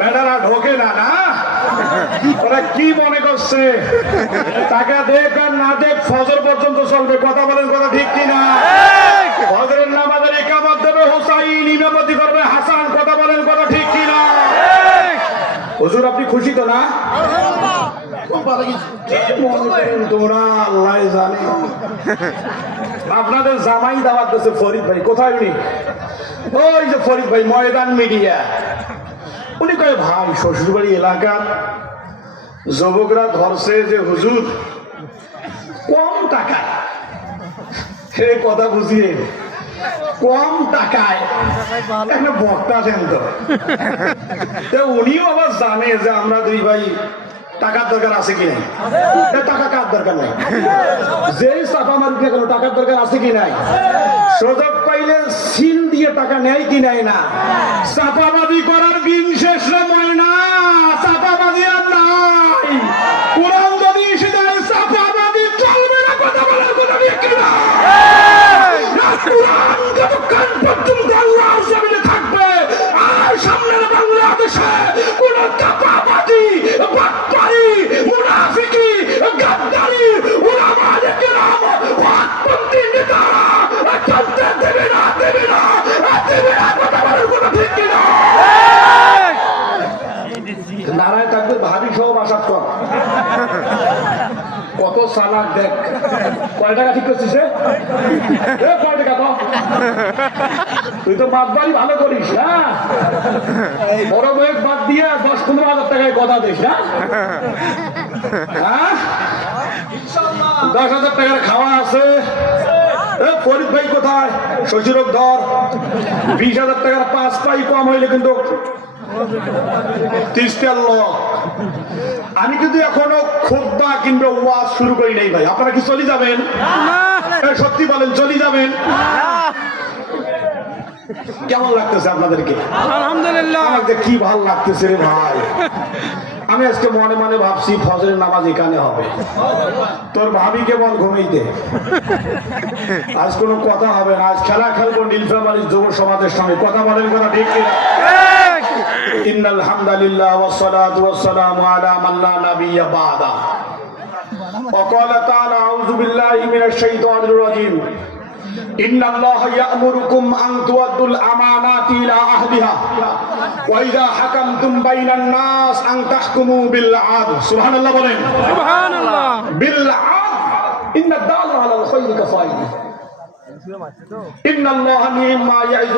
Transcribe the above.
বেটারা ঢোকে না না, ওরা কি মনে করছে টাকা দেখ আর না দেখ ফজর পর্যন্ত চলবে। কথা বলেন, কথা ঠিক কিনা? ফজরের নামাজের ইকামত দেবে হুসাইন, ইমামতি করবে হাসান। কথা বলেন, কথা ঠিক কিনা? হুজুর আপনি খুশি তো না? তোমরা আল্লাহ জানে। আপনাদের জামাই দাওয়াত দিয়েছে ফরিদ ভাই। কোথায় উনি? ওই যে ফরিদ ভাই, ময়দান মিডিয়া। উনি কয় ভাই শ্বশুরবাড়ি এলাকার যুবকরা ধরছে যে হুজুর কম টাকায়, সে কথা বুঝিয়ে কম টাকায় একটা বক্তা দেন তো। উনিও আবার জানে যে আমরা দুই ভাই টাকার দরকার আছে কি নাই। টাকা কার দরকার নাই, যেই চাপা মারুক না কেন টাকার দরকার আছে কি নাই। সুযোগ পাইলে সিল দিয়ে টাকা নেয় কি নেয় না। চাপাবাজি করার দিন শেষ নয় না, চাপাবাজি আর নাই। কোরআন যদি এসে যায় চাপাবাজি চলবে না। কথা বলার কথা কিনা? কোরআন যতক্ষণ পর্যন্ত আল্লাহর জমিনে থাকবে আর সামনের বাংলাদেশে কোন চাপাবাজি, বাটপারি, মুনাফিকি, গাদ্দারি, উলামায়ে কেরাম, ওয়াক্তপন্থী নেতারা চলতে দেবে না, দেবে না, দেবে না। কথা বলার কথা ঠিক কিনা? নারায় থাকবে ভাবি সহ বাসাত কর। কত সালাক দেখ। কয় টাকা ঠিক করছিস? কয় টাকা তো? তুই তো বাদবাড়ি ভালো করিস না, বড় বয়স বাদ দিয়ে 10-15 হাজার টাকায় কথা দিস না। 10,000 টাকার খাওয়া আছে। ফরিদ ভাই কোথায়? শ্বশুরক ধর 20,000 টাকার 5 পাই কম হইলে কিন্তু 30টার লোক। আমি কিন্তু এখনো খুতবা কিংবা ওয়াজ শুরু করি নাই ভাই। আপনারা কি চলে যাবেন? সত্যি বলেন, চলে যাবেন? কেমন লাগতেছে আপনাদেরকে? আলহামদুলিল্লাহ, আমাকে কি ভালো লাগতেছে রে ভাই। আমি আজকে মনে মনে ভাবছি ফজরের নামাজ এখানে হবে। তোর ভাবিকে বল ঘুমাইতে, আজ কোনো কথা হবে না। আজ খেলা খেলবো নীলফামারী যুব সমাজের সঙ্গে। কথা বলেন, কথা ঠিক কিনা? ইন্নাল হামদুলিল্লাহ ওয়াসসালাতু ওয়াসসালামু আলা মান লা নাবিয়্যা বা'দা। ওয়া ক্বালা তাআলা আউযু বিল্লাহি মিনাশ শাইতানির রাজীম। ইন্নাল্লাহা ইয়া'মুরুকুম আন তু'আদ্দুল আমানাতি ইলা আহলিহা ওয়া ইযা হাকামতুম বাইনান নাস আন তাহকুমু বিল আদল। সুবহানাল্লাহ বলেন। সুবহানাল্লাহ। বিল আদল ইন্নাদ দালা আলাল খায়রি কাফাইলি। ইন্নাল্লাহা নি'মা ইয়া'iযু